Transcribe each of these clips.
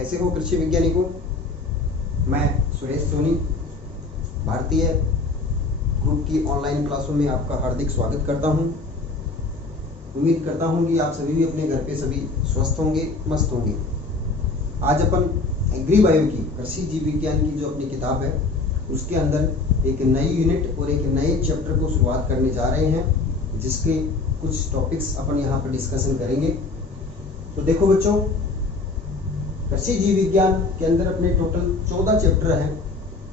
कैसे हो कृषि वैज्ञानिकों। मैं सुरेश सोनी भारतीय ग्रुप की ऑनलाइन क्लासों में आपका हार्दिक स्वागत करता हूं। उम्मीद करता हूं कि आप सभी भी अपने घर पे सभी स्वस्थ होंगे, मस्त होंगे। आज अपन एग्री बायो की कृषि जीव विज्ञान की जो अपनी किताब है उसके अंदर एक नई यूनिट और एक नए चैप्टर को शुरुआत करने जा रहे हैं, जिसके कुछ टॉपिक्स अपन यहाँ पर डिस्कशन करेंगे। तो देखो बच्चों, कृषि जीव विज्ञान के अंदर अपने टोटल 14 चैप्टर हैं।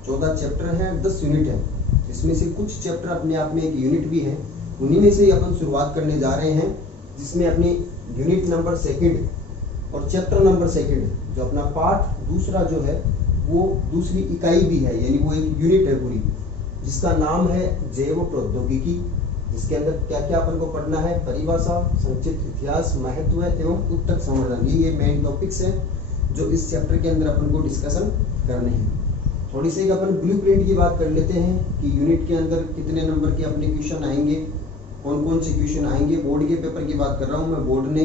14 चैप्टर हैं, 10 यूनिट है। इसमें से कुछ चैप्टर अपने आप में एक यूनिट भी है। उन्हीं में से ही अपन शुरुआत करने जा रहे हैं, जिसमें अपनी यूनिट नंबर 2 और चैप्टर नंबर 2 जो अपना पार्ट दूसरा जो है वो दूसरी इकाई भी है, यानी वो एक यूनिट है पूरी, जिसका नाम है जैव प्रौद्योगिकी। जिसके अंदर क्या क्या अपन को पढ़ना है, परिभाषा, संक्षिप्त इतिहास, महत्व एवं उत्तक संवर्धन, ये मेन टॉपिक्स है जो इस चैप्टर के अंदर अपन को डिस्कशन करने हैं। थोड़ी सी अपन ब्लूप्रिंट की बात कर लेते हैं कि यूनिट के अंदर कितने नंबर के अपने क्वेश्चन आएंगे, कौन कौन से क्वेश्चन आएंगे। बोर्ड के पेपर की बात कर रहा हूँ मैं। बोर्ड ने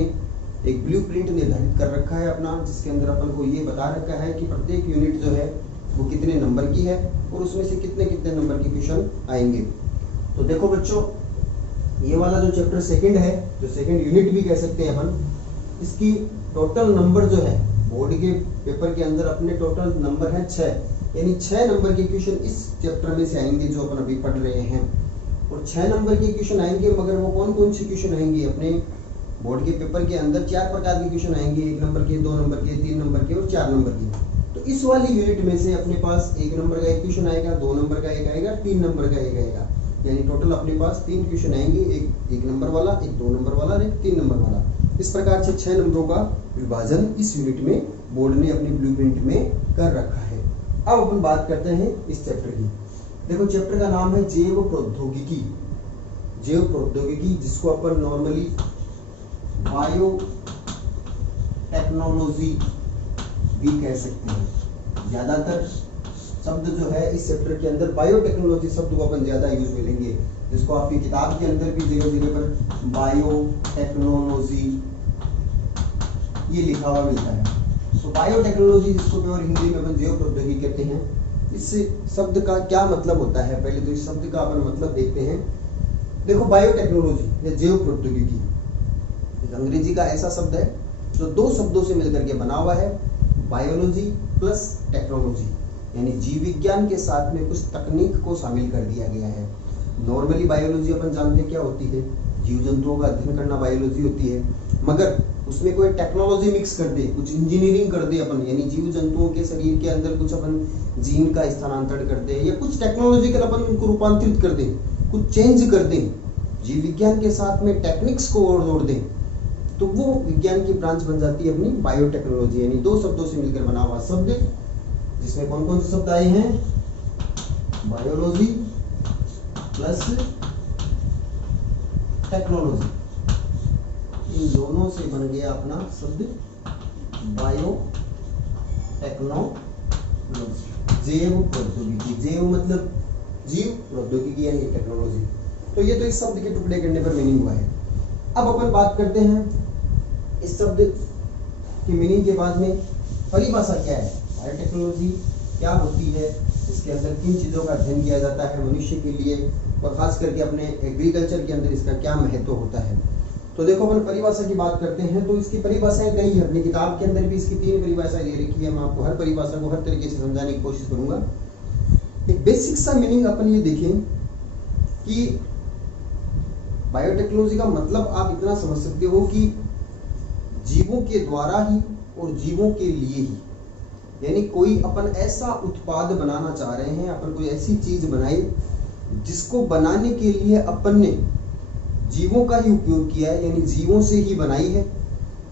एक ब्लूप्रिंट निर्धारित कर रखा है अपना, जिसके अंदर अपन को ये बता रखा है कि प्रत्येक यूनिट जो है वो कितने नंबर की है और उसमें से कितने कितने नंबर के क्वेश्चन आएंगे। तो देखो बच्चों, ये वाला जो चैप्टर 2 है, जो 2nd यूनिट भी कह सकते हैं अपन, इसकी टोटल नंबर जो है बोर्ड के पेपर के अंदर अपने टोटल नंबर है 6, यानी 6 नंबर के क्वेश्चन इस चैप्टर में से आएंगे जो अपन अभी पढ़ रहे हैं। और 6 नंबर के क्वेश्चन आएंगे, मगर वो कौन कौन से क्वेश्चन आएंगे अपने बोर्ड के पेपर के अंदर 4 प्रकार के क्वेश्चन आएंगे, 1 नंबर के, 2 नंबर के, 3 नंबर के और 4 नंबर के। तो इस वाली यूनिट में से अपने पास 1 नंबर का एक क्वेश्चन आएगा, 2 नंबर का एक आएगा, 3 नंबर का एक आएगा, यानी टोटल अपने पास 3 क्वेश्चन आएंगे, एक नंबर वाला, एक 2 नंबर वाला और एक 3 नंबर वाला। इस प्रकार से 6 नंबरों का विभाजन इस यूनिट में बोर्ड ने अपनी ब्लूप्रिंट में कर रखा है। अब अपन बात करते हैं इस चैप्टर की। देखो, चैप्टर का नाम है जैव प्रौद्योगिकी। जैव प्रौद्योगिकी, जिसको अपन नॉर्मली बायो टेक्नोलॉजी भी कह सकते हैं। ज्यादातर शब्द जो है इस चैप्टर के अंदर बायोटेक्नोलॉजी शब्द को अपन ज्यादा यूज में लेंगे, जिसको आपकी किताब के अंदर भी जगह जगह पर बायोटेक्नोलॉजी ये लिखा हुआ मिलता है। तो बायोटेक्नोलॉजी, जिसको प्योर हिंदी में अपन जैव प्रौद्योगिकी कहते हैं, इस शब्द का क्या मतलब होता है, पहले तो इस शब्द का अपन मतलब देखते हैं। देखो, बायोटेक्नोलॉजी या जैव प्रौद्योगिकी अंग्रेजी का ऐसा शब्द है जो 2 शब्दों से मिलकर के बना हुआ है, बायोलॉजी प्लस टेक्नोलॉजी, यानी जीव विज्ञान के साथ में कुछ तकनीक को शामिल कर दिया गया है। नॉर्मली बायोलॉजी अपन जानते क्या होती है, जीव जंतुओं का अध्ययन करना बायोलॉजी होती है, मगर उसमें कोई टेक्नोलॉजी मिक्स कर दे, कुछ इंजीनियरिंग कर दे अपन, यानी जीव जंतुओं के शरीर के अंदर कुछ अपन जीन का स्थानांतरण कर दे या कुछ टेक्नोलॉजिकल अपन उनको रूपांतरित कर दे, कुछ चेंज कर दे, जीव विज्ञान के साथ में टेक्निक्स को और जोड़ दे, तो वो विज्ञान की ब्रांच बन जाती है अपनी बायोटेक्नोलॉजी, यानी 2 शब्दों से मिलकर बना हुआ शब्द, जिसमें कौन कौन से शब्द आए हैं, बायोलॉजी प्लस टेक्नोलॉजी, इन दोनों से बन गया अपना शब्द बायो टेक्नोलॉजी, जैव प्रौद्योगिकी। जैव मतलब जीव, प्रौद्योगिकी यानी टेक्नोलॉजी। तो ये तो इस शब्द के टुकड़े करने पर मीनिंग हुआ है। अब अपन बात करते हैं इस शब्द की मीनिंग के बाद में परिभाषा क्या है, बायोटेक्नोलॉजी क्या होती है, इसके अंदर किन चीज़ों का अध्ययन किया जाता है मनुष्य के लिए, और खास करके अपने एग्रीकल्चर के अंदर इसका क्या महत्व होता है। तो देखो, अपन परिभाषा की बात करते हैं तो इसकी परिभाषाएं कई है। अपनी किताब के अंदर भी इसकी 3 परिभाषाएं दे रखी है। मैं आपको हर परिभाषा को हर तरीके से समझाने की कोशिश करूंगा। एक बेसिक सा मीनिंग अपन ये देखें कि बायोटेक्नोलॉजी का मतलब आप इतना समझ सकते हो कि जीवों के द्वारा ही और जीवों के लिए ही, यानी कोई अपन ऐसा उत्पाद बनाना चाह रहे हैं, अपन कोई ऐसी चीज बनाए जिसको बनाने के लिए अपन ने जीवों का ही उपयोग किया है, यानी जीवों से ही बनाई है,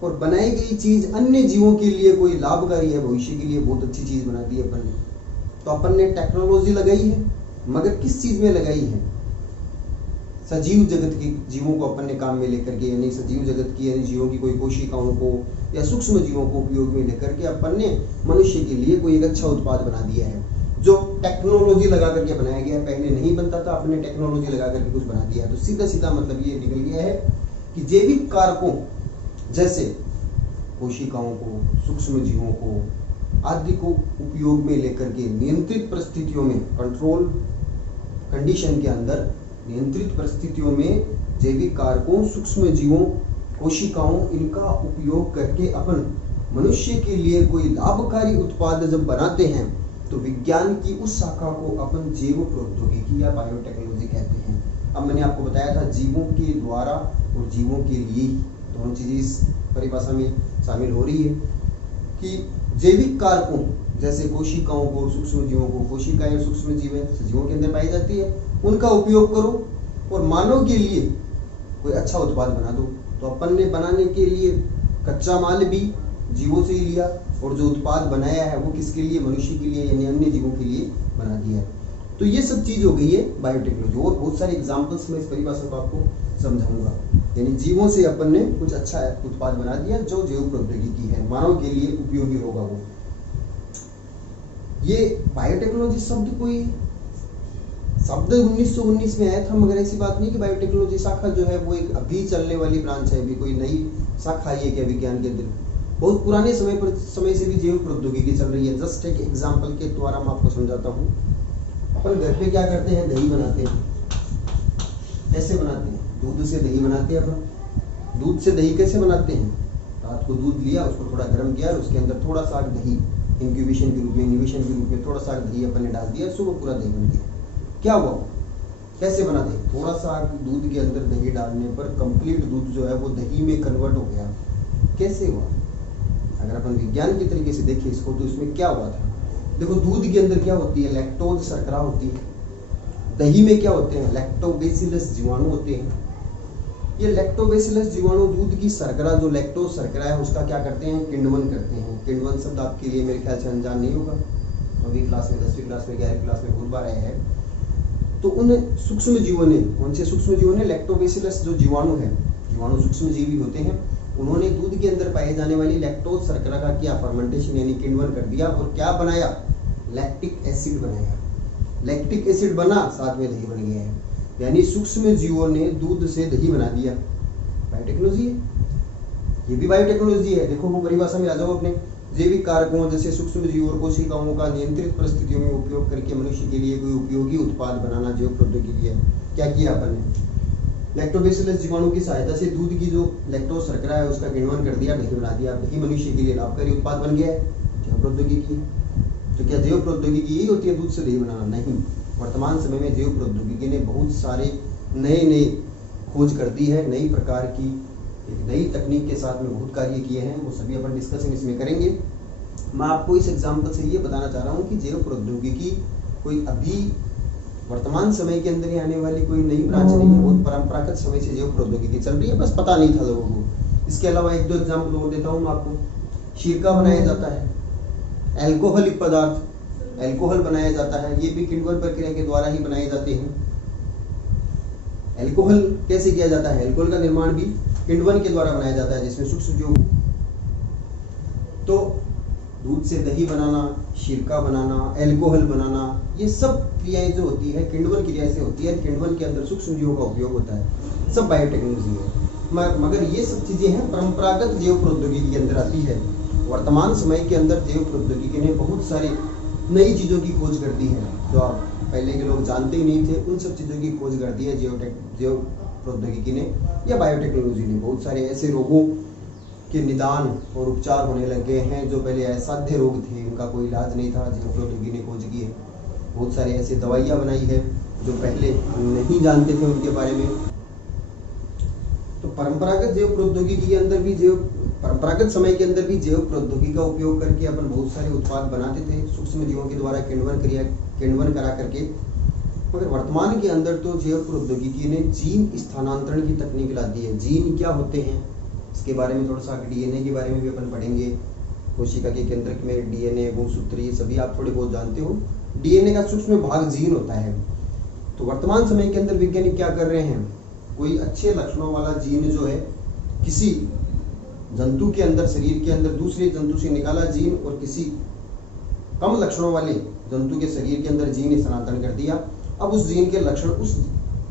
और बनाई गई चीज अन्य जीवों के लिए कोई लाभकारी है, भविष्य के लिए बहुत अच्छी चीज बना दी है अपन ने। तो अपन ने टेक्नोलॉजी लगाई है, मगर किस चीज में लगाई है, सजीव जगत के जीवों को अपन ने काम में लेकर के, यानी सजीव जगत की यानी जीवों की कोई कोशिकाओं को या सूक्ष्म जीवों को उपयोग में लेकर के अपन ने मनुष्य के लिए कोई एक अच्छा उत्पाद बना दिया है, जो टेक्नोलॉजी लगा करके बनाया गया है। पहले नहीं बनता था, अपने टेक्नोलॉजी लगा करके कुछ बना दिया है। तो सीधा सीधा मतलब ये निकल गया है कि जैविक कारकों जैसे कोशिकाओं को, सूक्ष्म जीवों को आदि को उपयोग में लेकर के नियंत्रित परिस्थितियों में, कंट्रोल कंडीशन के अंदर नियंत्रित परिस्थितियों में जैविक कारकों, सूक्ष्म जीवों, कोशिकाओं, इनका उपयोग करके अपन मनुष्य के लिए कोई लाभकारी उत्पाद जब बनाते हैं तो विज्ञान की उस शाखा को अपन जैव प्रौद्योगिकी या बायोटेक्नोलॉजी कहते हैं। अब मैंने आपको बताया था जीवों के द्वारा और जीवों के लिए, दोनों चीजें इस परिभाषा में शामिल हो रही है कि जैविक कारकों जैसे कोशिकाओं को, सूक्ष्म जीवों को, कोशिकाएं और सूक्ष्म जीवों के अंदर पाई जाती है, उनका उपयोग करो और मानव के लिए कोई अच्छा उत्पाद बना दो। तो अपन ने बनाने के लिए कच्चा माल भी जीवों से ही लिया और जो उत्पाद बनाया है वो किसके लिए, मनुष्य के लिए यानी अन्य जीवों के लिए बना दिया है। तो ये सब चीज हो गई है बायोटेक्नोलॉजी। और बहुत सारे एग्जांपल्स में इस परिभाषा को आपको समझाऊंगा। यानी जीवों से अपन ने कुछ अच्छा उत्पाद बना दिया जो जैव प्रौद्योगिकी है, मानव के लिए उपयोगी होगा वो। ये बायोटेक्नोलॉजी शब्द कोई शब्द 1919 में आया था, मगर ऐसी बात नहीं कि बायोटेक्नोलॉजी शाखा जो है वो एक अभी चलने वाली ब्रांच है, अभी कोई नई शाखा आई है क्या विज्ञान के अंदर। बहुत पुराने समय से भी जैव प्रौद्योगिकी चल रही है। जस्ट एक एग्जांपल के द्वारा मैं आपको समझाता हूँ। अपन घर पे क्या करते हैं, दही बनाते हैं। कैसे बनाते हैं, दूध से दही बनाते हैं। अपन दूध से दही कैसे बनाते हैं, रात को दूध लिया, उसको थोड़ा गर्म किया, उसके अंदर थोड़ा सा दही इंक्यूबेशन के रूप में, इन्यूबेशन के रूप में थोड़ा सा दही अपन ने डाल दिया, सुबह पूरा दही बन गया। क्या हुआ, कैसे बना दही, थोड़ा सा दूध के अंदर दही डालने पर कंप्लीट दूध जो है वो दही में कन्वर्ट हो गया। कैसे हुआ, अगर अपन विज्ञान के तरीके से देखें इसको तो इसमें क्या हुआ था। देखो दूध के अंदर क्या होती है, लैक्टोज शर्करा होती है। दही में क्या होते हैं, लैक्टोबैसिलस जीवाणु होते हैं। ये लैक्टोबैसिलस जीवाणु दूध की शर्करा, जो लैक्टोज शर्करा है, उसका क्या करते हैं, किण्वन करते हैं। किण्वन शब्द आपके लिए मेरे ख्याल से अनजान नहीं होगा, 9वीं क्लास में, 10वीं क्लास में, 11वीं क्लास में बहुत बार आया है। तो उन सूक्ष्म जीवों ने, कौन से सूक्ष्म जीवों ने, लैक्टोबैसिलस जो जीवाणु है, जीवाणु सूक्ष्म जीवी होते हैं, उन्होंने दूध के अंदर पाए जाने वाली लैक्टोज शर्करा का किया फर्मेंटेशन यानी किण्वन कर दिया और क्या बनाया, लैक्टिक एसिड बनाया। लैक्टिक एसिड बना, साथ में दही बन गया है। यानी सूक्ष्म जीवों ने दूध से दही बना दिया। बायोटेक्नोलॉजी है, ये भी बायोटेक्नोलॉजी है। देखो वो परिभाषा में आ जाओ अपने, जैविक कारकों जैसे सूक्ष्म जीव और कोशिकाओं का नियंत्रित परिस्थितियों में उपयोग करके मनुष्य के लिए कोई उपयोगी उत्पाद बनाना जैव प्रौद्योगिकी है। क्या किया अपन ने, लैक्टोबैसिलस जीवाणु की सहायता से दूध की जो लैक्टोज शर्करा है उसका किण्वन कर दिया, दही बना दिया। दही मनुष्य के लिए लाभकारी उत्पाद बन गया है, जैव प्रौद्योगिकी। तो क्या जैव प्रौद्योगिकी यही होती है, दूध से दही बनाना? नहीं। वर्तमान समय में जैव प्रौद्योगिकी ने बहुत सारे नए खोज कर दी है, नई प्रकार की एक नई तकनीक के साथ में बहुत कार्य किए हैं, वो सभी अपन डिस्कशन इसमें करेंगे। मैं आपको इस एग्जाम्पल से ये बताना चाह रहा हूँ कि जैव प्रौद्योगिकी कोई अभी वर्तमान समय के अंदर ही आने वाली कोई नई ब्रांच नहीं है, बहुत परंपरागत समय से जैव प्रौद्योगिकी चल रही है, बस पता नहीं था लोगों को। इसके अलावा एक दो एग्जाम्पल और देता हूँ मैं आपको। सिरका बनाया जाता है, एल्कोहलिक पदार्थ, एल्कोहल बनाया जाता है, ये भी किण्वन प्रक्रिया के द्वारा ही बनाए जाते हैं। एल्कोहल कैसे किया जाता है, एल्कोहल का निर्माण भी किण्वन के द्वारा बनाया जाता है, जिसमें सूक्ष्म जीव। तो दूध से दही बनाना, सिरका बनाना, एल्कोहल बनाना, ये सब क्रियाएं जो होती है किण्वन क्रिया से होती है। किण्वन के अंदर सूक्ष्म जीवों का उपयोग होता है, सब बायोटेक्नोलॉजी है। मगर ये सब चीजें हैं परंपरागत जैव प्रौद्योगिकी के अंदर आती है। वर्तमान समय के अंदर जैव प्रौद्योगिकी ने बहुत सारी नई चीजों की खोज कर दी है, जो आप पहले के लोग जानते ही नहीं थे, उन सब चीजों की खोज कर दी है जैव प्रौद्योगिकी ने या बायोटेक्नोलॉजी ने। बहुत सारे ऐसे रोगों के निदान और उपचार होने लगे हैं जो पहले असाध्य रोग थे, उनका कोई इलाज नहीं था, जैव प्रौद्योगिकी ने खोज की है। बहुत सारी ऐसी दवाइयाँ बनाई है जो पहले नहीं जानते थे उनके बारे में। तो परंपरागत जैव प्रौद्योगिकी के अंदर भी परंपरागत समय के अंदर भी जैव प्रौद्योगिकी का उपयोग करके अपन बहुत सारे उत्पाद बनाते थे सूक्ष्म जीवों के द्वारा किण्वन करा करके। मगर वर्तमान के अंदर तो जैव प्रौद्योगिकी ने जीन स्थानांतरण की तकनीक ला दी है। जीन क्या होते हैं इसके बारे में थोड़ा सा, डीएनए के बारे में भी अपन पढ़ेंगे। कोशिका के केंद्रक में डीएनए, गुणसूत्र, ये सभी आप थोड़े बहुत जानते हो। डीएनए का सूक्ष्म भाग जीन होता है। तो वर्तमान समय के अंदर वैज्ञानिक क्या कर रहे हैं, कोई अच्छे लक्षणों वाला जीन जो है किसी जंतु के अंदर, शरीर के अंदर दूसरे जंतु से निकाला जीन, और किसी कम लक्षणों वाले जंतु के शरीर के अंदर जीन स्थानांतरण कर दिया। अब उस जीन के लक्षण उस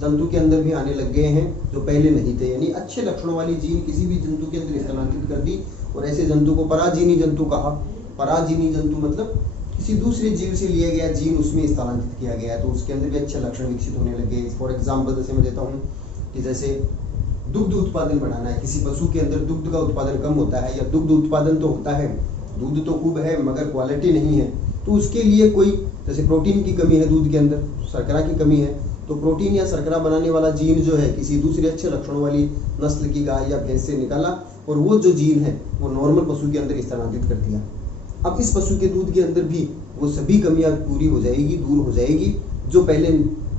जंतु के अंदर भी आने लग गए हैं जो पहले नहीं थे। यानी अच्छे लक्षणों वाली जीन किसी भी जंतु के अंदर स्थानांतरित कर दी और ऐसे जंतु को पराजीनी जंतु कहा। पराजीनी जंतु मतलब किसी दूसरे जीव से लिया गया जीन उसमें स्थानांतरित किया गया है, तो उसके अंदर भी अच्छे लक्षण विकसित होने लगे। फॉर एग्जाम्पल जैसे मैं देता हूँ कि जैसे दुग्ध उत्पादन बढ़ाना है, किसी पशु के अंदर दुग्ध का उत्पादन कम होता है, या दुग्ध उत्पादन तो होता है, दूध तो खूब है मगर क्वालिटी नहीं है, तो उसके लिए कोई जैसे प्रोटीन की कमी है दूध के अंदर, शर्करा की कमी है, तो प्रोटीन या शर्करा बनाने वाला जीन जो है किसी दूसरे अच्छे लक्षणों वाली नस्ल की गाय या भैंस से निकाला और वो जो जीन है वो नॉर्मल पशु के अंदर स्थानांतरित कर दिया। अब इस पशु के दूध के अंदर भी वो सभी कमियां पूरी हो जाएगी, दूर हो जाएगी जो पहले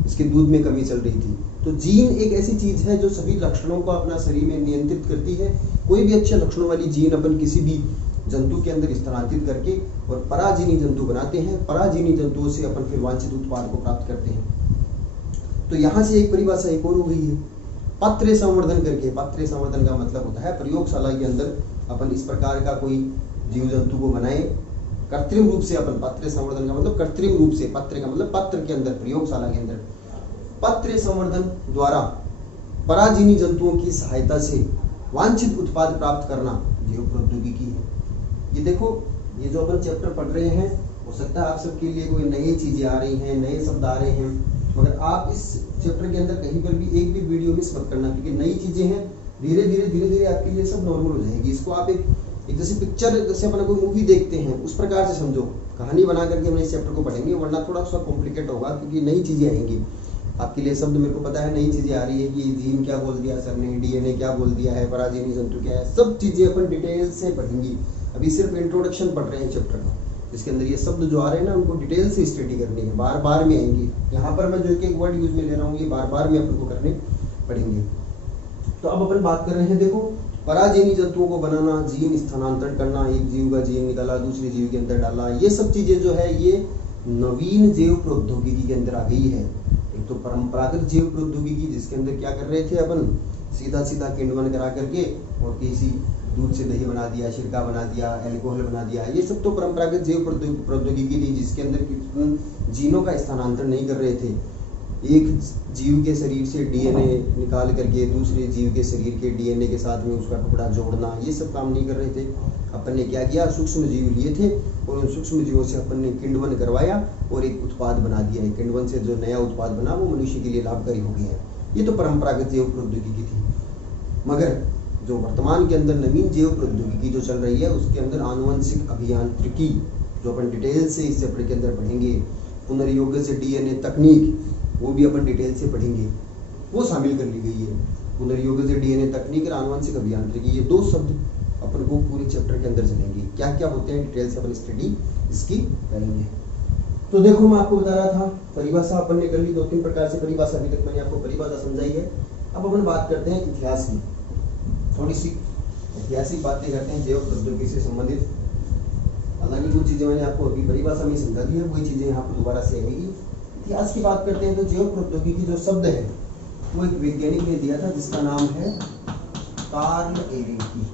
इसके दूध में कमी चल रही थी। तो जीन एक ऐसी चीज है जो सभी लक्षणों को अपना शरीर में नियंत्रित करती है। कोई भी अच्छे लक्षणों वाली जीन अपन किसी भी जंतु के अंदर स्थानांतरित करके और पराजीनी जंतु बनाते हैं। पराजीनी जंतुओं से अपन फिर वांछित उत्पाद को प्राप्त करते हैं। तो यहाँ से एक परिभाषा एक और हो गई है पात्रे संवर्धन करके। पात्रे संवर्धन का मतलब होता है प्रयोगशाला के अंदर अपन इस प्रकार का कोई जीव जंतु को बनाए कृत्रिम रूप से। अपन पात्रे संवर्धन का मतलब कृत्रिम रूप से, पात्र का मतलब पात्र के अंदर, प्रयोगशाला के अंदर पात्रे संवर्धन द्वारा पराजीनी जंतुओं की सहायता से वांछित उत्पाद प्राप्त करना जीव प्रौद्योगिकी है। ये देखो, ये जो अपन चैप्टर पढ़ रहे हैं, हो सकता है आप सबके लिए कोई नई चीजें आ रही हैं, नए शब्द आ रहे हैं, मगर आप इस चैप्टर के अंदर कहीं पर भी एक भी वीडियो मिस मत करना, क्योंकि नई चीजें हैं। धीरे धीरे आपके लिए सब नॉर्मल हो जाएगी। इसको आप एक जैसे पिक्चर, जैसे अपन कोई मूवी देखते हैं उस प्रकार से समझो, कहानी बना करके हम इस चैप्टर को पढ़ेंगे, वरना थोड़ा सा कॉम्प्लिकेट होगा क्योंकि नई चीजें आएंगी आपके लिए। शब्द मेरे को पता है, नई चीजें आ रही है कि जीन क्या बोल दिया सर ने, डीएनए क्या बोल दिया है, पराजीनी जंतु क्या है, सब चीजें अपन डिटेल से पढ़ेंगी। अभी सिर्फ इंट्रोडक्शन पढ़ रहे हैं चैप्टर का, जिसके अंदर ये शब्द जो आ रहे हैं ना उनको डिटेल से स्टडी करनी है, बार बार में आएंगी। यहाँ पर मैं जो एक वर्ड यूज में ले रहा हूँ ये बार बार में अपन को करने पड़ेंगे। तो अब अपन बात कर रहे हैं, देखो, पराजीनी जंतुओं को बनाना, जीन स्थानांतरण करना, एक जीव का जीन निकाला दूसरे जीव के अंदर डाला, ये सब चीजें जो है ये नवीन जैव प्रौद्योगिकी के अंदर आ गई है। एक तो परंपरागत जैव प्रौद्योगिकी जिसके अंदर क्या कर रहे थे अपन, सीधा सीधा किण्वन करा करके और किसी दूध से दही बना दिया, सिरका बना दिया, अल्कोहल बना दिया, ये सब तो परंपरागत जैव प्रौद्योगिकी थी जिसके अंदर जीनों का स्थानांतरण नहीं कर रहे थे। एक जीव के शरीर से डीएनए निकाल करके दूसरे जीव के शरीर के डीएनए के साथ में उसका टुकड़ा जोड़ना, ये सब काम नहीं कर रहे थे। अपन ने क्या किया, सूक्ष्म जीव लिए थे और उन सूक्ष्म जीवों से अपन ने किण्वन करवाया और एक उत्पाद बना दिया है। किण्वन से जो नया उत्पाद बना वो मनुष्य के लिए लाभकारी हो गया है। ये तो परंपरागत जैव प्रौद्योगिकी थी। मगर जो वर्तमान के अंदर नवीन जैव प्रौद्योगिकी जो चल रही है उसके अंदर आनुवंशिक अभियांत्रिकी, जो अपन डिटेल से इस चैप्टर के अंदर पढ़ेंगे, पुनर्योग से डीएनए तकनीक, वो भी अपन डिटेल से पढ़ेंगे, वो शामिल कर ली गई है। पुनर्योग से डीएनए तकनीक और आनुवंशिक अभियांत्रिकी, ये दो शब्द अपन को पूरे चैप्टर के अंदर चलेंगे। क्या क्या होते हैं डिटेल से अपन स्टडी इसकी करेंगे। तो देखो, मैं आपको बता रहा था परिभाषा अपन ने कर ली, 2-3 प्रकार से परिभाषा अभी तक मैंने आपको परिभाषा समझाई है। अब अपन बात करते हैं इतिहास की, थोड़ी सी ऐतिहासिक बातें करते हैं जैव प्रौद्योगिकी से संबंधित। हालांकि कुछ चीजें मैंने आपको अभी परिभाषा में समझा दी है, वही चीजें यहाँ पर दोबारा से आएगी। इतिहास की बात करते हैं तो जैव प्रौद्योगिकी जो शब्द है वो एक वैज्ञानिक ने दिया था जिसका नाम है कार्ल एरेकी।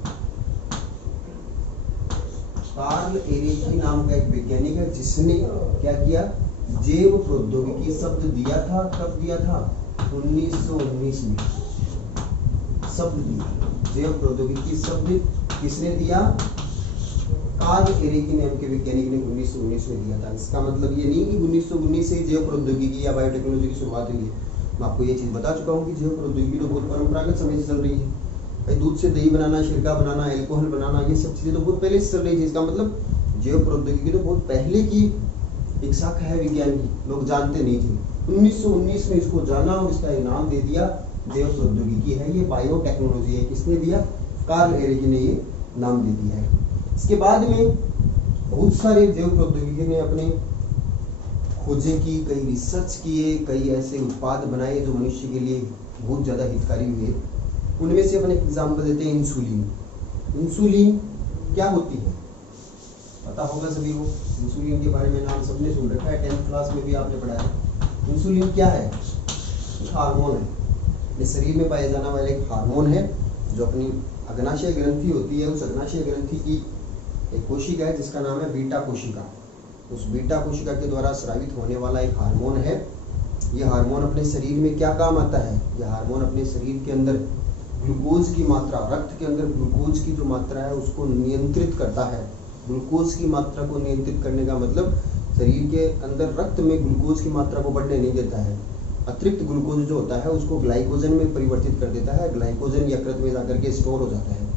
कार्ल एरेकी नाम का एक वैज्ञानिक है जिसने क्या किया, जैव प्रौद्योगिकी शब्द दिया था। कब दिया था? 1919 में शब्द दिया। जैव प्रौद्योगिकी शब्द किसने दिया? कार्ल एरेकी नाम के वैज्ञानिक ने 1919 में दिया था। इसका मतलब ये नहीं कि 1919 से ही जैव प्रौद्योगिकी या बायोटेक्नोलॉजी की शुरुआत हुई है। मैं आपको ये चीज बता चुका हूँ कि जैव प्रौद्योगिकी तो बहुत परंपरागत समय से चल रही है। भाई दूध से दही बनाना, सिरका बनाना, अल्कोहल बनाना, ये सब चीजें तो बहुत पहले से चल रही थी। इसका मतलब जैव प्रौद्योगिकी तो बहुत पहले की एक शाखा है विज्ञान की, लोग जानते नहीं थे। 1919 में इसको जाना और इसका इनाम दे दिया, जैव प्रौद्योगिकी है ये, बायोटेक्नोलॉजी है। किसने दिया? कार्ल एरेकी ने ये नाम दे दिया है। इसके बाद में बहुत सारे जैव प्रौद्योगिकी ने अपने खोजें की, कई रिसर्च किए, कई ऐसे उत्पाद बनाए जो मनुष्य के लिए बहुत ज़्यादा हितकारी हुए। उनमें से अपन एक एग्जाम्पल देते हैं, इंसुलिन। इंसुलिन क्या होती है पता होगा सभी को। इंसुलिन के बारे में नाम सबने सुन रखा है, 10th क्लास में भी आपने पढ़ा है। इंसुलिन क्या है? हार्मोन है, अपने शरीर में पाया जाने वाला एक हार्मोन है जो अपनी अग्नाशय ग्रंथि होती है, उस अग्नाशय ग्रंथि की एक कोशिका है जिसका नाम है बीटा कोशिका। उस बीटा कोशिका के द्वारा स्रावित होने वाला एक हार्मोन है। यह हार्मोन अपने शरीर में क्या काम आता है? यह हार्मोन अपने शरीर के अंदर ग्लूकोज की मात्रा, रक्त के अंदर ग्लूकोज की जो मात्रा है उसको नियंत्रित करता है। ग्लूकोज की मात्रा को नियंत्रित करने का मतलब शरीर के अंदर रक्त में ग्लूकोज की मात्रा को बढ़ने नहीं देता है। अतिरिक्त ग्लूकोज जो होता है उसको ग्लाइकोजन में परिवर्तित कर देता है। ग्लाइकोजन यकृत में जाकर के स्टोर हो जाता है।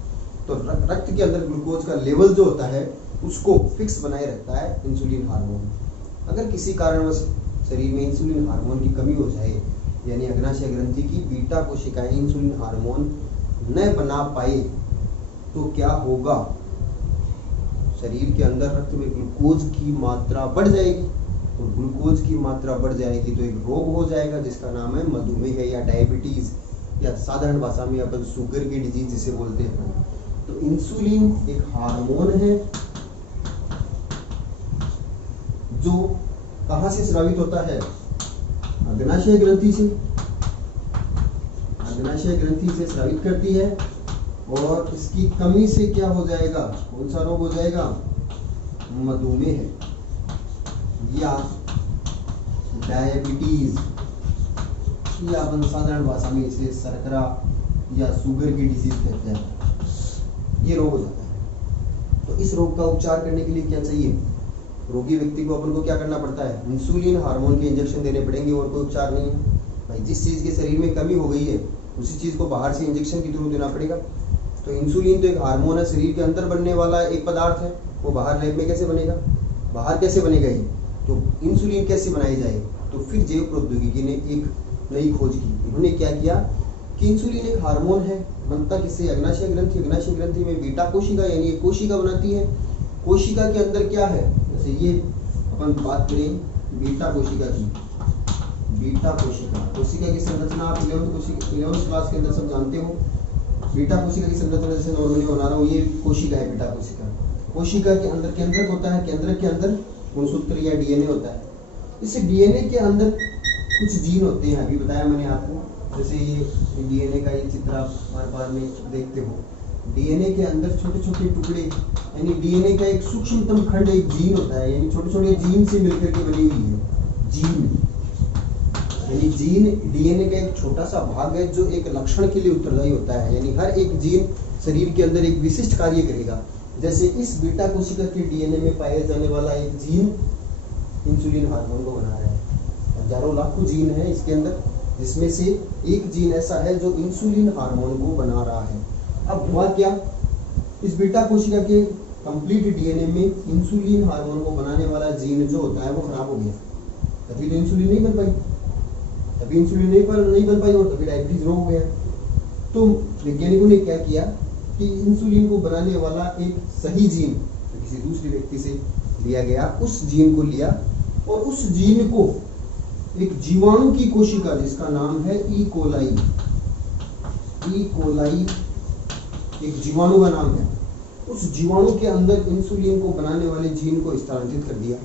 तो रक्त के अंदर ग्लूकोज का लेवल जो होता है उसको फिक्स बनाए रखता है इंसुलिन हार्मोन। अगर किसी कारणवश शरीर में इंसुलिन हार्मोन की कमी हो जाए, यानी अग्नाशय ग्रंथि की बीटा कोशिकाएं इंसुलिन हार्मोन न बना पाए, तो क्या होगा? शरीर के अंदर रक्त में ग्लूकोज की मात्रा बढ़ जाएगी, और ग्लूकोज की मात्रा बढ़ जाएगी तो एक रोग हो जाएगा जिसका नाम है मधुमेह या डायबिटीज, या साधारण भाषा में अपन शुगर की डिजीज जिसे बोलते हैं। तो इंसुलिन एक हार्मोन है जो कहां से स्रावित होता है? अग्नाशय ग्रंथि से। अग्नाशय ग्रंथि से स्रावित करती है, और इसकी कमी से क्या हो जाएगा? कौन सा रोग हो जाएगा? मधुमेह या डायबिटीज, या अपन साधारण भाषा में इसे शर्करा या शुगर की डिजीज कहते हैं। ये रोग हो जाता है। तो इस रोग का उपचार करने के लिए क्या चाहिए? रोगी व्यक्ति को अपन को क्या करना पड़ता है? इंसुलिन हार्मोन के इंजेक्शन देने पड़ेंगे, और कोई उपचार नहीं है भाई। जिस चीज के शरीर में कमी हो गई है उसी चीज को बाहर से इंजेक्शन के थ्रू देना पड़ेगा। तो इंसुलिन तो एक हार्मोन है, शरीर के अंदर बनने वाला एक पदार्थ है। वो बाहर लैब में कैसे बनेगा? बाहर कैसे बनेगा ये? तो इंसुलिन कैसे बनाई जाए? तो फिर जैव प्रौद्योगिकी ने एक नई खोज की। उन्होंने क्या किया कि इंसुलिन एक हार्मोन है, बनता किससे? अग्नाशय ग्रंथि। अग्नाशय ग्रंथि में बीटा कोशिका यानी एक कोशिका बनाती है। कोशिका के अंदर क्या है? जैसे ये अपन बात करें बीटा कोशिका की। बीटा कोशिका, कोशिका की संरचना आप 11th क्लास के अंदर सब जानते हो। बीटा कोशिका की संरचना जैसे नॉर्मली बना रहा हूँ, ये कोशिका है बीटा कोशिका। कोशिका के अंदर केंद्रक होता है, केंद्रक के अंदर गुणसूत्र या डीएनए होता है। इस डीएनए के अंदर कुछ जीन होते हैं, अभी बताया मैंने आपको। जैसे ये डीएनए का ये चित्र आप बार-बार में देखते हो। डीएनए के अंदर छोटे छोटे टुकड़े, यानी डीएनए का एक सूक्ष्मतम खंड एक जीन होता है, यानी छोटे छोटे जीन से मिलकर के बनी हुई है जीन। यानी जीन डीएनए का एक छोटा सा भाग है जो एक लक्षण के लिए उत्तरदायी होता है। यानी हर एक जीन शरीर के अंदर एक विशिष्ट कार्य करेगा। जैसे इस बीटा कोशिका के डीएनए में पाया जाने वाला एक जीन इंसुलिन हार्मोन को बना रहा है। हजारों लाखों जीन है इसके अंदर, जिसमें से एक जीन ऐसा है जो इंसुलिन हार्मोन को बना रहा है। अब हुआ क्या? इस बीटा कोशिका के कंप्लीट डीएनए में इंसुलिन हार्मोन को बनाने वाला जीन जो होता है वो खराब हो गया। तभी तो इंसुलिन नहीं बन पाई, तभी इंसुलिन नहीं बन पाई, और तभी डायबिटीज रोग हो गया। तो वैज्ञानिकों ने क्या किया कि इंसुलिन को बनाने वाला एक सही जीन तो किसी दूसरे व्यक्ति से लिया गया, उस जीन को लिया, और उस जीन को एक जीवाणु की कोशिका जिसका नाम है ई कोलाई एक जीवाणु का नाम है, उस जीवाणु के अंदर इंसुलिन को बनाने वाले जीन को स्थानांतरित कर दिया।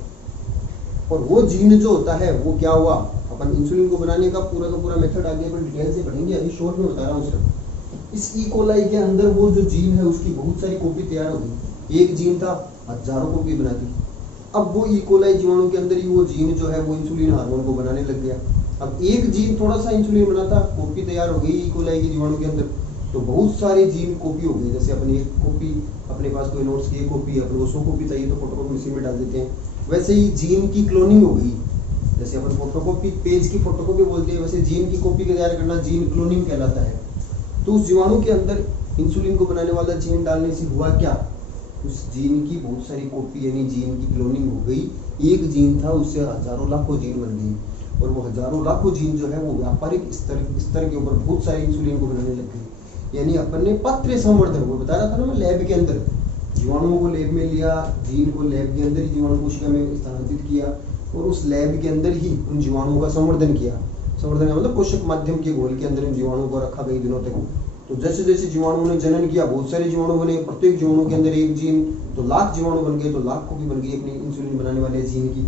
और वो जीन जो होता है वो क्या हुआ? अपन इंसुलिन को बनाने का पूरा मेथड आगे पर डिटेल से पढ़ेंगे, अभी शॉर्ट में बता रहा हूँ सिर्फ। इस ई कोलाई के अंदर वो जो जीन है उसकी बहुत सारी कॉपी तैयार हो गई। एक जीन था, हजारों कॉपी बना दी। अब वो ई कोलाई जीवाणु के अंदर ही वो जीन जो है वो इंसुलिन हार्मोन को बनाने लग गया। अब एक जीन थोड़ा सा इंसुलिन बनाता, कॉपी तैयार हो गई ई कोलाई के जीवाणु के अंदर, तो बहुत सारे जीन कॉपी हो गई। जैसे अपन एक कॉपी अपने पास कोई नोट्स की कॉपी, अपन को 100 कॉपी चाहिए तो फोटोकॉपी मशीन में डाल देते हैं, वैसे ही जीन की क्लोनिंग हो गई। जैसे अपन फोटोकॉपी पेज की फोटोकॉपी बोलते हैं, वैसे जीन की कॉपी का तैयार करना जीन क्लोनिंग कहलाता है। तो उस जीवाणु के अंदर इंसुलिन को बनाने वाला जीन डालने से हुआ क्या? उस जीन की बहुत सारी कॉपी यानी जीन की क्लोनिंग हो गई। एक जीन था, उससे हजारों लाखों जीन बन गई, और वो हजारों लाखों जीन जो है वो व्यापारिक स्तर के ऊपर बहुत सारे इंसुलिन को बनाने लग गई। यानी अपन ने पत्र संवर्धन, वो बता रहा था ना मैं, लैब के अंदर जीवाणुओं को लैब में लिया, जीन को लैब के अंदर ही जीवाणु कोशिका में स्थानांतरित किया, और उस लैब के अंदर ही उन जीवाणुओं का संवर्धन किया। संवर्धन का मतलब पोषक माध्यम के घोल के अंदर इन जीवाणुओं को रखा कई दिनों तक। तो जैसे जैसे जीवाणुओं ने जनन किया, बहुत सारे जीवाणु बने, प्रत्येक जीवाणु के अंदर एक जीन, तो लाख जीवाणु बन गए, तो लाख कॉपी बन गई अपनी इंसुलिन बनाने वाले जीन की।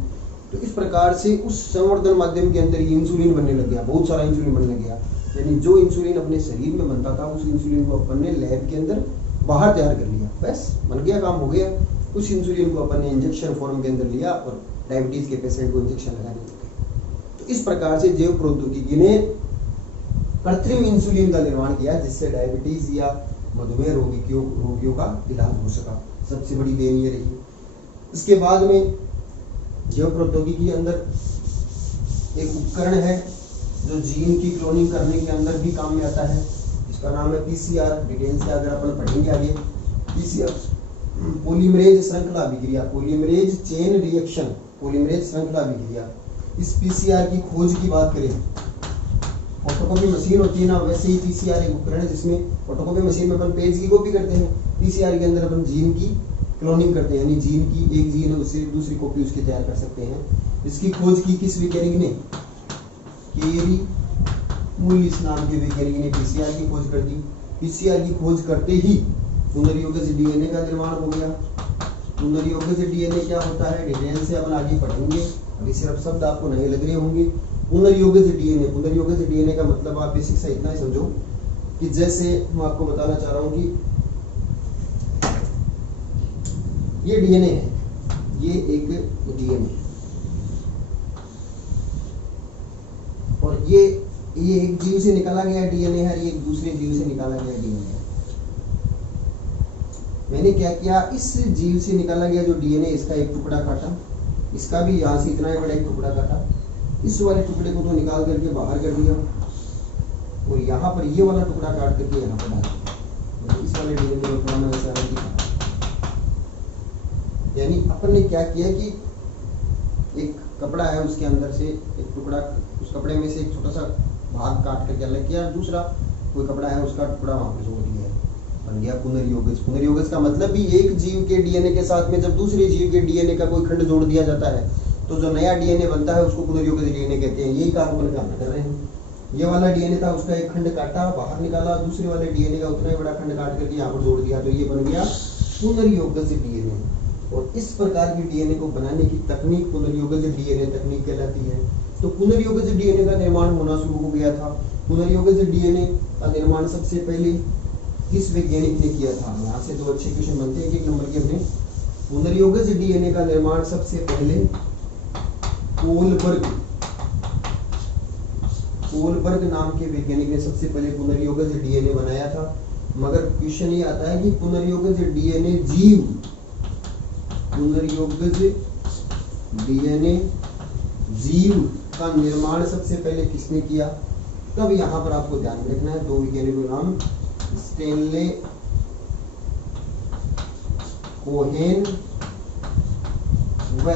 तो इस प्रकार से उस संवर्धन माध्यम के अंदर ही इंसुलिन बनने लग गया, बहुत सारा इंसुलिन बनने लग गया। यानी जो इंसुलिन अपने शरीर में बनता था उस इंसुलिन को अपन ने लैब के अंदर बाहर तैयार कर लिया, बस बन गया, काम हो गया। उस इंसुलिन को अपन ने इंजेक्शन फॉर्म के अंदर लिया और डायबिटीज के पेशेंट को इंजेक्शन लगाने लगे। तो इस प्रकार से जैव प्रौद्योगिकी ने कृत्रिम इंसुलिन का निर्माण किया, जिससे डायबिटीज या मधुमेह रोगियों का इलाज हो सका। सबसे बड़ी देन ये रही। इसके बाद में जैव प्रौद्योगिकी के अंदर एक उपकरण है जो जीन की क्लोनिंग करने के अंदर भी काम में आता है, इसका नाम है पीसीआर। डिटेल से अगर अपन पढ़ेंगे आगे, पीसीआर पॉलीमरेज श्रृंखला अभिक्रिया, पॉलीमरेज चेन रिएक्शन, पॉलीमरेज श्रृंखला अभिक्रिया। इस पीसीआर की खोज की बात करें, फोटोकॉपी मशीन होती है ना, वैसे ही पीसीआर एक उपकरण है जिसमें फोटोकॉपी मशीन में अपन पेज की कॉपी करते हैं, पीसीआर के अंदर अपन जीन की क्लोनिंग करते हैं, यानी जीन की एक जीन है उससे दूसरी कॉपी उसकी तैयार कर सकते हैं। इसकी खोज की किस वैज्ञानिक ने? केरी मूलिस नाम के वैज्ञानिक ने पीसीआर की खोज कर दी। पीसीआर की खोज करते ही पुनर्योगज डीएनए का निर्माण हो गया। पुनर्योगज डीएनए क्या होता है डिटेल से अपन आगे पढ़ेंगे, अभी सिर्फ शब्द आपको नहीं लग रहे होंगे। पुनर्योगज डीएनए का मतलब आप बेसिक से इतना ही समझो कि जैसे मैं आपको बताना चाह रहा हूं कि ये डीएनए है, ये एक डीएनए और ये एक जीव से निकाला गया डीएनए है, ये एक दूसरे जीव से निकाला गया डीएनए है। मैंने क्या किया, इस जीव से निकाला गया जो डीएनए, इसका एक टुकड़ा काटा, इसका भी यहाँ से इतना ही बड़ा एक टुकड़ा काटा, इस वाले टुकड़े को तो निकाल करके बाहर कर दिया और यहाँ पर ये वाला टुकड़ा काट करके यहाँ पर डाल दिया। इस वाले डीएनए को थोड़ा मैं वैसा दिखा, यानी अपन ने क्या किया कि एक कपड़ा है उसके अंदर से एक टुकड़ा, उस कपड़े में से एक छोटा सा भाग काट करके अलग किया, दूसरा कोई कपड़ा है उसका टुकड़ा वहां पर जोड़ दिया, बन गया पुनर्योगज। पुनर्योगज का मतलब भी एक जीव के डीएनए के साथ में जब दूसरे जीव के डीएनए का कोई खंड जोड़ दिया जाता है तो जो नया डीएनए बनता है उसको पुनर्योगज डीएनए कहते हैं। यही काम अपन काम कर रहे हैं। ये वाला डीएनए था, उसका एक खंड काटा बाहर निकाला, दूसरे वाले डीएनए का उतना ही बड़ा खंड काट करके यहाँ पर जोड़ दिया, तो ये बन गया पुनर्योगज डीएनए। और इस प्रकार की डीएनए को बनाने की तकनीक पुनर्योगज डीएनए तकनीक कहलाती है। तो पुनर्योगज डीएनए का निर्माण होना शुरू हो गया था। पुनर्योगज डीएनए का निर्माण सबसे पहले किस वैज्ञानिक ने किया था? यहाँ से दो अच्छे क्वेश्चन बनते हैं, एक नंबर के अपने। पुनर्योगज डीएनए का निर्माण सबसे पहले कोलबर्ग नाम के वैज्ञानिक ने सबसे पहले पुनर्योगज डीएनए बनाया था। मगर क्वेश्चन ये आता है कि पुनर्योगज डीएनए जीव का निर्माण सबसे पहले किसने किया? तब यहाँ पर आपको ध्यान में रखना है दो वैज्ञानिकों के नाम, स्टेनले कोहेन व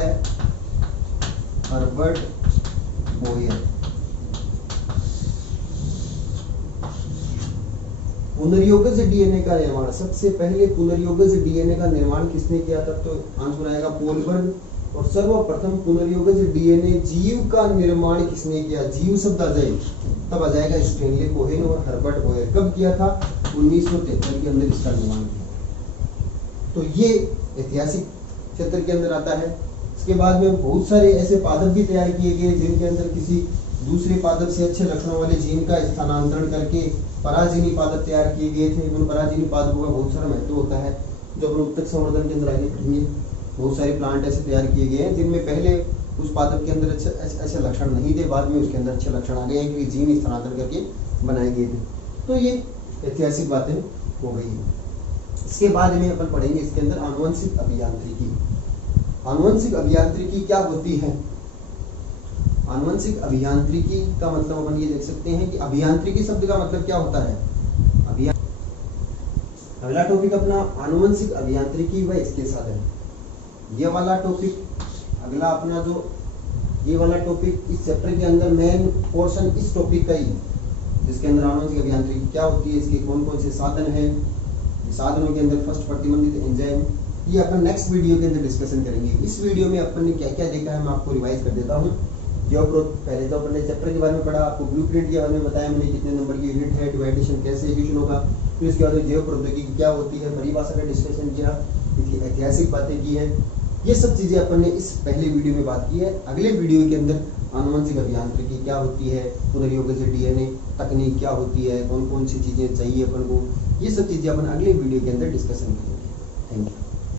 हर्बर्ट बोयर। पुनर्योगज डीएनए का निर्माण सबसे पहले पुनर्योगज डीएनए का निर्माण किसने किया? तब तो आंसर आएगा कोलबर्ग। और सर्वप्रथम पुनर्योगज डीएनए जीव का निर्माण किसने किया? जीव शब्द आ जाए तब आ जाएगा स्टेनले कोहेन और हर्बर्ट बोयर। कब किया था? 1973 के अंदर इसका निर्माण किया। तो ये ऐतिहासिक क्षेत्र के अंदर आता है। इसके बाद में बहुत सारे ऐसे पादप भी तैयार किए गए जिनके अंदर किसी दूसरे पादप से अच्छे लक्षणों वाले जीन का स्थानांतरण करके पराजीनी पादप तैयार किए गए थे। उन पराजीनी पादपों का बहुत सारा महत्व होता है जो हम उत्तक संवर्धन के अंदर आगे पढ़ेंगे। बहुत सारे प्लांट ऐसे तैयार किए गए हैं जिनमें पहले उस पादप के अंदर ऐसे लक्षण नहीं थे, बाद में उसके अंदर अच्छे लक्षण आ गए हैं कि जीन स्थानांतरण करके बनाए गए थे। तो ये ऐतिहासिक बातें हो गई है। इसके बाद में अपन पढ़ेंगे इसके अंदर आनुवंशिक अभियांत्रिकी। आनुवंशिक अभियांत्रिकी क्या होती है? आनुवंशिक अभियांत्रिकी का मतलब अपन ये देख सकते हैं कि अभियांत्रिकी शब्द का मतलब क्या होता है। अगला टॉपिक अपना आनुवंशिक अभियांत्रिकी व इसके साधन। ये वाला टॉपिक अगला अपना जो ये वाला टॉपिक इस चैप्टर के अंदर मेन पोर्शन इस टॉपिक का ही है, जिसके अंदर आनुवंशिक अभियांत्रिकी क्या होती है, इसके कौन कौन से साधन है, साधनों के अंदर फर्स्ट प्रतिबंधित एंजाइम, ये अपन नेक्स्ट वीडियो के अंदर डिस्कशन करेंगे। इस वीडियो में अपन ने क्या क्या देखा है मैं आपको रिवाइज कर देता हूँ। पहले तो अपन ने चैप्टर के बारे में पढ़ा, आपको ब्लूप्रिंट के बारे में बताया मैंने, कितने नंबर की यूनिट है, डिवाइडेशन कैसे एग्जीक्यूशन होगा। फिर उसके बाद जैव प्रौद्योगिकी क्या होती है, परिभाषा का डिस्कशन किया, ऐतिहासिक बातें की है। ये सब चीजें अपन ने इस पहले वीडियो में बात की है। अगले वीडियो के अंदर आनुवंशिक अभियांत्रिकी क्या होती है, पुनर्योगज डीएनए तकनीक क्या होती है, कौन कौन सी चीजें चाहिए अपन को, ये सब चीजें अपन अगले वीडियो के अंदर डिस्कशन करेंगे। Thank you.